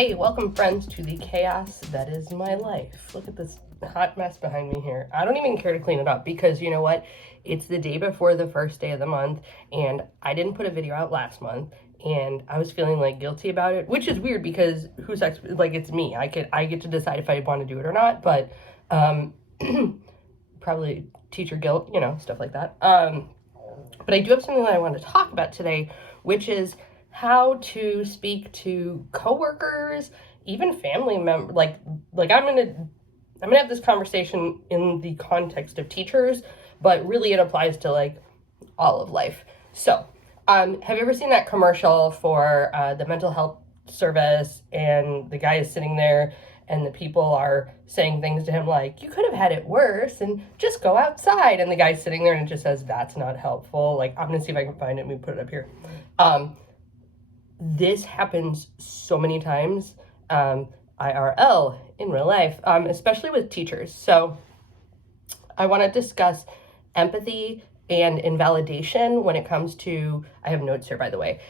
Hey, welcome friends to the chaos that is my life. Look at this hot mess behind me here. I don't even care to clean it up because you know what? It's the day before the first day of the month and I didn't put a video out last month and I was feeling like guilty about it, which is weird because it's me. I get to decide if I want to do it or not, but probably teacher guilt, stuff like that. But I do have something that I want to talk about today, which is how to speak to coworkers, even family members. I'm gonna have this conversation in the context of teachers, but really it applies to all of life. So, have you ever seen that commercial for the mental health service, and the guy is sitting there and the people are saying things to him like, you could have had it worse and just go outside, and the guy's sitting there and it just says, that's not helpful. I'm gonna see if I can find it and we put it up here. This happens so many times, IRL, in real life, especially with teachers. So I want to discuss empathy and invalidation when it comes to, I have notes here, by the way,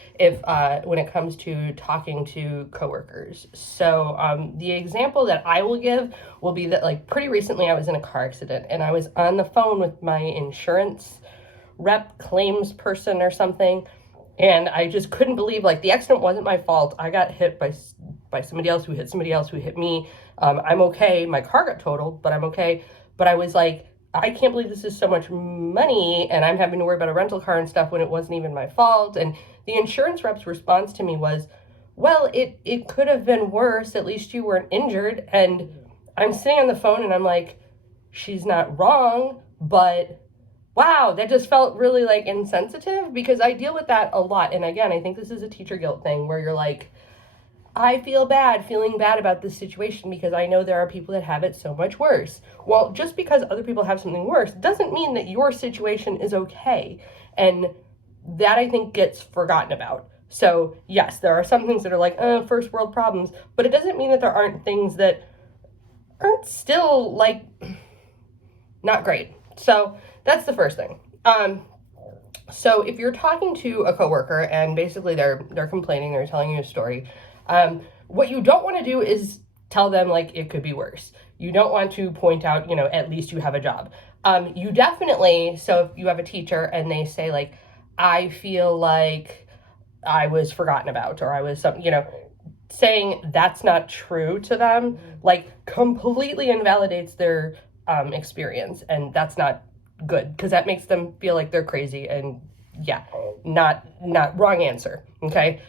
when it comes to talking to coworkers. So the example that I will give will be that pretty recently I was in a car accident and I was on the phone with my insurance rep, claims person or something. And I just couldn't believe, the accident wasn't my fault. I got hit by somebody else who hit somebody else who hit me. I'm okay. My car got totaled, but I'm okay. But I was like, I can't believe this is so much money and I'm having to worry about a rental car and stuff when it wasn't even my fault. And the insurance rep's response to me was, well, it could have been worse. At least you weren't injured. And I'm sitting on the phone and I'm like, she's not wrong, but wow, that just felt really insensitive, because I deal with that a lot. And again, I think this is a teacher guilt thing where you're like, I feel bad, feeling bad about this situation because I know there are people that have it so much worse. Well, just because other people have something worse doesn't mean that your situation is okay. And that, I think, gets forgotten about. So yes, there are some things that are first world problems, but it doesn't mean that there aren't things that aren't still not great. So that's the first thing. So if you're talking to a coworker and basically they're complaining, they're telling you a story, what you don't want to do is tell them it could be worse. You don't want to point out, at least you have a job. You definitely, so if you have a teacher and they say I feel like I was forgotten about, or I was saying that's not true to them, completely invalidates their experience, and that's not good, because that makes them feel like they're crazy, and yeah, not wrong answer. Okay.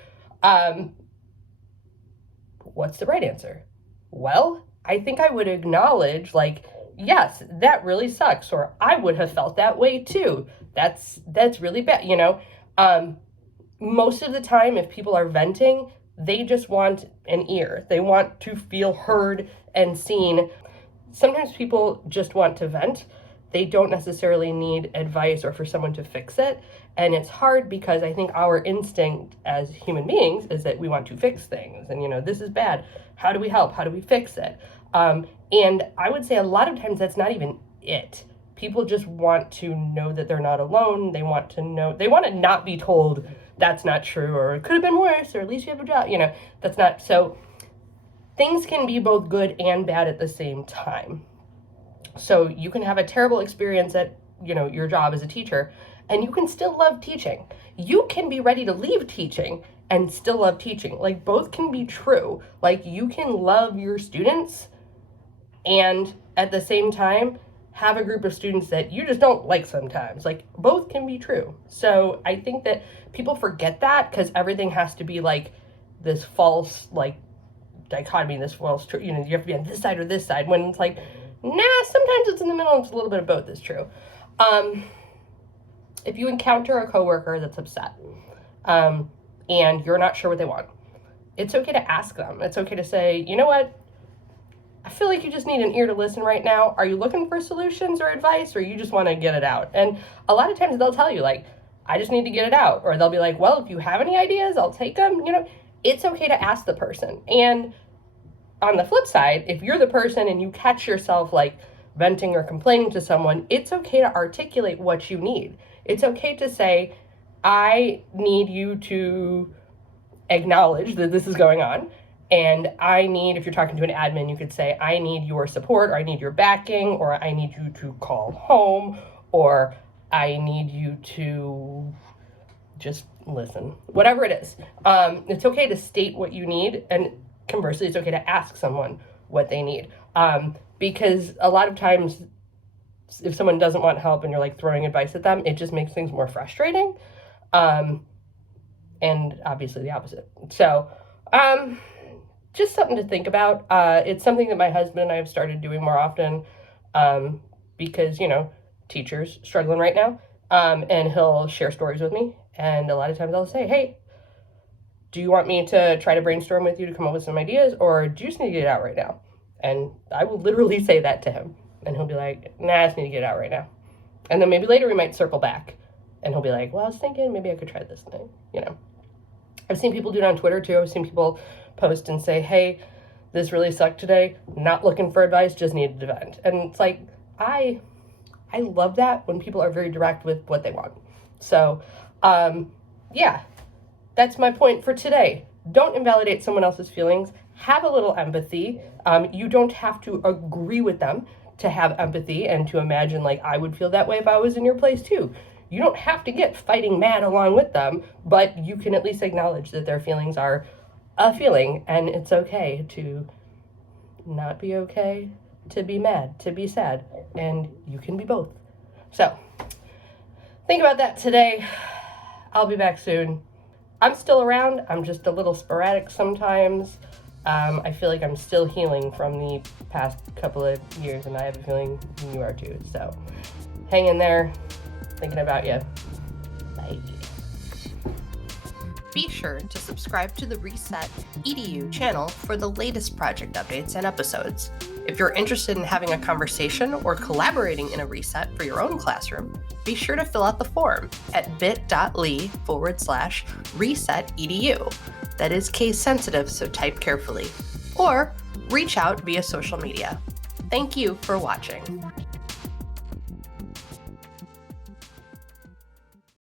What's the right answer? Well, I think I would acknowledge yes, that really sucks, or I would have felt that way too. That's really bad. Most of the time, if people are venting, they just want an ear. They want to feel heard and seen. Sometimes people just want to vent. They don't necessarily need advice or for someone to fix it. And it's hard because I think our instinct as human beings is that we want to fix things. And, this is bad. How do we help? How do we fix it? And I would say a lot of times that's not even it. People just want to know that they're not alone. They want to not be told that's not true, or it could have been worse, or at least you have a job. That's not. So things can be both good and bad at the same time. So you can have a terrible experience at, your job as a teacher, and you can still love teaching. You can be ready to leave teaching and still love teaching. Both can be true. You can love your students and at the same time have a group of students that you just don't like sometimes. Both can be true. So I think that people forget that because everything has to be this false, dichotomy, this false truth. You have to be on this side or this side, when it's nah, sometimes it's in the middle. It's a little bit of both is true. If you encounter a coworker that's upset, and you're not sure what they want, it's okay to ask them. It's okay to say, you know what? I feel like you just need an ear to listen right now. Are you looking for solutions or advice, or you just want to get it out? And a lot of times they'll tell you I just need to get it out. Or they'll be like, well, if you have any ideas, I'll take them. It's okay to ask the person. And on the flip side, if you're the person and you catch yourself venting or complaining to someone, it's okay to articulate what you need. It's okay to say, I need you to acknowledge that this is going on, And if you're talking to an admin, you could say, I need your support, or I need your backing, or I need you to call home, or I need you to just listen. Whatever it is. It's okay to state what you need, and conversely, it's okay to ask someone what they need. Because a lot of times, if someone doesn't want help and you're like throwing advice at them, it just makes things more frustrating. And obviously the opposite. So, just something to think about. It's something that my husband and I have started doing more often, because, teachers struggling right now. And he'll share stories with me. And a lot of times I'll say, hey, do you want me to try to brainstorm with you to come up with some ideas, or do you just need to get it out right now? And I will literally say that to him. And he'll be like, nah, I just need to get it out right now. And then maybe later we might circle back. And he'll be like, well, I was thinking maybe I could try this thing, I've seen people do it on Twitter too. I've seen people post and say, hey, this really sucked today. Not looking for advice, just needed to vent. And it's like, I love that when people are very direct with what they want. So, yeah, that's my point for today. Don't invalidate someone else's feelings. Have a little empathy. You don't have to agree with them to have empathy and to imagine like I would feel that way if I was in your place too. You don't have to get fighting mad along with them, but you can at least acknowledge that their feelings are a feeling, and it's okay to not be okay, to be mad, to be sad, and you can be both. So, think about that today. I'll be back soon. I'm still around. I'm just a little sporadic sometimes. I feel like I'm still healing from the past couple of years, and I have a feeling you are too. So, hang in there. Thinking about you. Bye. Be sure to subscribe to the Reset EDU channel for the latest project updates and episodes. If you're interested in having a conversation or collaborating in a reset for your own classroom, be sure to fill out the form at bit.ly/ResetEDU. That is case sensitive, so type carefully. Or reach out via social media. Thank you for watching.